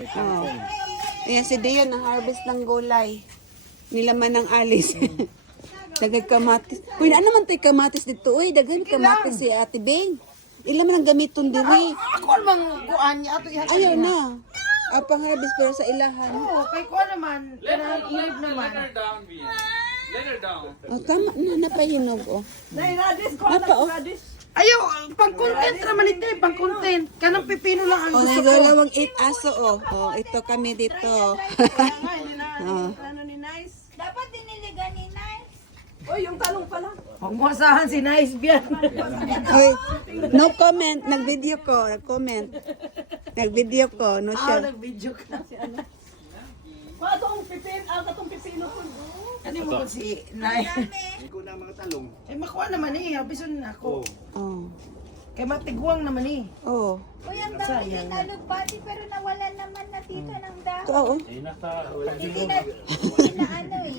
Oh. Ayan si Dion, ang harvest ng gulay. Nilaman ng alis. Dagag kamatis. Uy, ano naman tayo kamatis dito? Uy, dagag kamatis si Ate Bing. Ilaman ang gamiton diri. Ako namang kuan niya ato ihan. Ayaw na. Pang harvest pero sa ilahan. Oo, kay kuan naman. Kanang ilib naman. Let her down. Oh, tama na, napahinog. Oh. Nairadis ko Napa, oh. Ayaw, pang content naman ito eh, pang content. Kanang pipino lang ang Oh, gusto ko. nagulawang 8 aso, oh. Oh, ito kami dito. Oh. Ano ni Nice? Dapat diniligan ni Nice. Uy, yung talong pala. Huwag mo asahan si Nice Bian. Uy, no comment. Nag-video ko. Nag-comment. Nag-video ko. No siya. Nag-video ka. Katong pipino ko. Ano mo ko si Nice? Dami. Iko na mga talong. Eh, makuha naman eh. Habison na ako. Oh. Kay matiguang naman eh. Oh. Uy, ang dami pinalugbati pero nawalan naman na dito ng dahon. Ito, oh. Hindi na ano eh.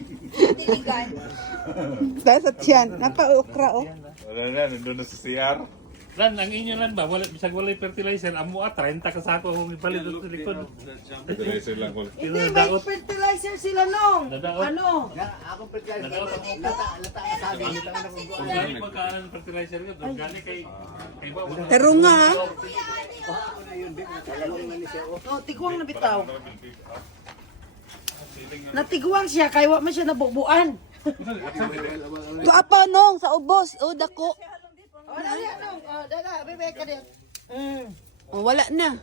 Diligan. Dahil sa tiyan. Napa-ukra, oh. Wala na, nandun na sa CR. Lan, ang inyo lan ba? Wala, bisag walay fertilizer. Amo 30 ka sako kung ipalit sa likod. Fertilizer lang ko. Hindi, may fertilizer sila nung. Nadaot. Ano? Kung gani pagkaan ng fertilizer ka, doon gani kay ba? Pero nga, ha? Oh, tiguang na bitaw. Natiguang siya, kaya wa man siya nabubuan. Ito, apa, nong. Sa ubos. Oh, dako. Oh, dali, ano? Oh, dala, bebe ka din. Oh, wala na.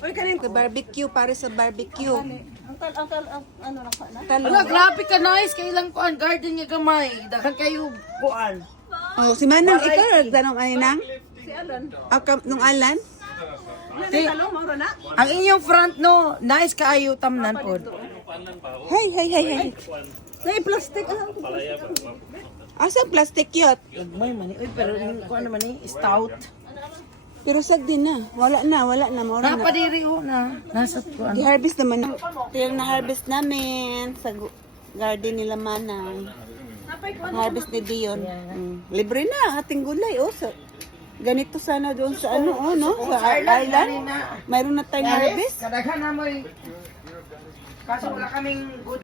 Uy, kanin Sa barbecue, para sa barbecue. ano lang pa na? Talong. Wala, grabe ka nice. Kailang kuan, garden nga gamay. Dakan kayo kuan. Oh, si Manang, ikaw, tanong ay nang? Si Alan. Nung Alan? Si, Talong, mauro na? ang inyong front no, nice kaayo tamnan pod. Hey, hey, hey, hey. May plastic. Asa plastic yun? Gagmay man eh. Uy, pero yung kuan naman eh, stout. Pero sag din na. Wala na. Maura na. Napadiri ho na. Nasa kuan. I-harvest naman na. Ito yung na-harvest namin sa garden nila Manang. Harvest ni Dion. Libre na ating gulay. Oh, so, ganito sana doon sa ano, oh, no? Sa Ireland. Mayroon na tayong harvest. Kadaghan na mo eh. Kaso wala kaming good